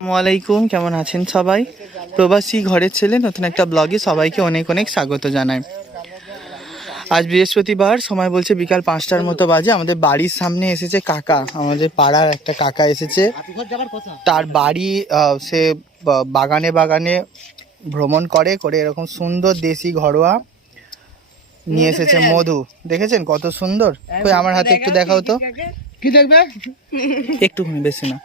আসসালামাইকুম, কেমন আছেন সবাই? প্রবাসী ঘরের ছেলে নতুন একটা ব্লগে সবাইকে অনেক অনেক স্বাগত জানাই। আজ বৃহস্পতিবার, সময় বলছে বিকাল 5টার মতো বাজে। আমাদের বাড়ির সামনে এসেছে কাকা, আমাদের পাড়ার একটা কাকা এসেছে। তার বাড়ি সে বাগানে বাগানে ভ্রমণ করে এরকম সুন্দর দেশি ঘরোয়া নিয়ে এসেছে মধু। দেখেছেন কত সুন্দর? কই আমার হাতে একটু দেখাও তো। কি দেখবে? একটুখানি, বেশি না।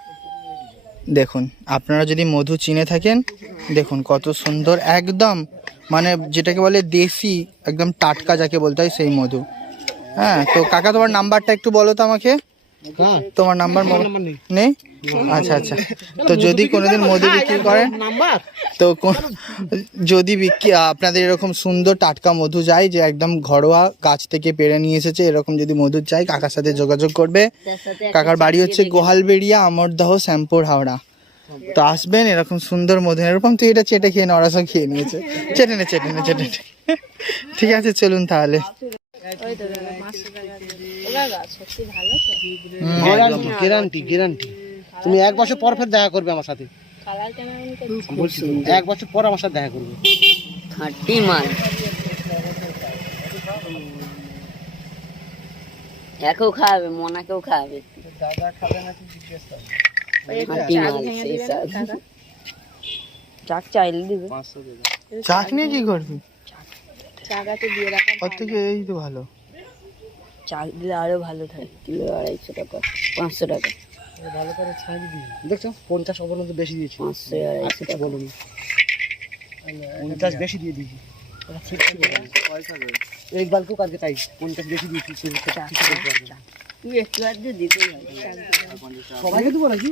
দেখুন, আপনারা যদি মধু চিনে থাকেন, দেখুন কত সুন্দর, একদম মানে যেটাকে বলে দেশি, একদম টাটকা যাকে বলতে হয় সেই মধু। হ্যাঁ, তো কাকা তোমার নাম্বারটা একটু বলো তো আমাকে। তোমার নাম্বার নেই? আচ্ছা আচ্ছা। তো যদি কোনোদিন মধু বিক্রি করেন, তো যদি আপনাদের এরকম সুন্দর টাটকা মধু চাই, যে একদম ঘরোয়া গাছ থেকে পেড়ে নিয়ে এসেছে, এরকম যদি মধু চাই কাকার সাথে যোগাযোগ করবে। কাকার বাড়ি হচ্ছে গোহালবেড়িয়া, আমরদহ, শ্যামপুর, হাওড়া। তো আসবেন, এরকম সুন্দর মধু। এরকম তুই এটা চেটে খেয়ে না, ওরা সব খেয়ে নিয়েছে। চেটে নে। ঠিক আছে, চলুন তাহলে। গ্যারান্টি তুমি 1 বছর পর ফের দেখা করবে আমার সাথে। 1 বছর পর আমার সাথে দেখা করবে। খাঁটি মাল একেও খাওয়াবে, মনাকেও খাওয়াবে। খাঁটি মাল সেই সব। চাক চাইলে দিবে। চাক নিয়ে কি করবি? ওর থেকে এই তো ভালো। চাক দিলে আরো ভালো থাকে। কিলো 250 টাকা, 500 টাকা। ভালো করে ছাই দিবি। দেখছো 50 পর্যন্ত বেশি দিয়েছি। 500 250 টাকা বলুন, 50 বেশি দিয়ে দিয়েছি। এক বালকও কালকে তাই 50 বেশি দিয়েছি। তুই একটু আর দিয়ে দিতেই হবে। সবাইকে দেবো নাকি?